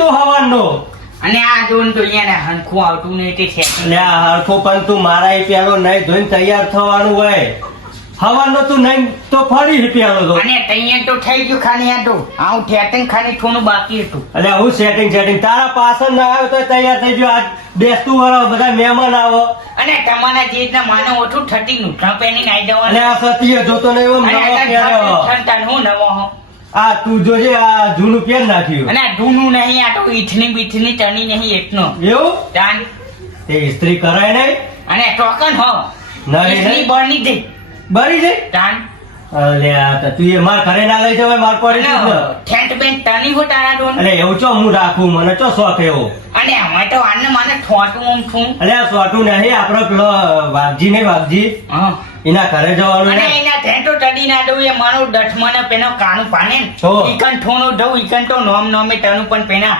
તું હવાનો. અને આ જોન અહીંયા હનખું આવતું નહીં તે છે. લે આ હરખો પણ તું મારા એ પેલો નહીં ધોઈને તૈયાર થવાનું હોય. હવાનો તું નહીં તો ફરી પેલો તો. અને તૈયાર તો થઈ ગયું ખાલી આ તો. આવું ઠેટન ખાલી થોડું બાકી હતું. એટલે હું સેટિંગ સેટિંગ તારા પાછળ ના આવ્યો તો તૈયાર થઈ ગયો. આજ બેસતું વાળો બધા મહેમાન આવો. અને તમારા જે રીતના માનો ઓછું થતી નું પહેરીને આવી અને જવાનું આ સતીએ જોતો નહીં હું નવો આ હું નવો હો આ તું જોજે આ જૂનું પેન નાખ્યું. અને જૂનું નહીં આ તો ઈઠની બીઠની ચણી નહીં એકનો એવું? તાન તે ઇસ્ત્રી કરાય નહીં? અને ટોકન હો. નહીં. બની દે બરી જાય તાન અલે આ તો એ માર ઘરે ના લઈ જવાય માર ને. ઠેટ બેન તની હો તારા ડોન અરે એવું ચો હું રાખું? મને ચો શોખ એવો? અને હવે તો આને મને ઠોટું આમ છું. અલે આ સોટું નહીં આપણો પેલો વાઘજી નહીં વાઘજી? હા. એના ઘરે જવાનું અને એના ઠેટો ટડી ના દઉં એ મારું દઠમને પેનો કાનું પાને. ઈકન ઠોનું દઉં ઈકન તો નોમ નોમે ટનું પણ પેના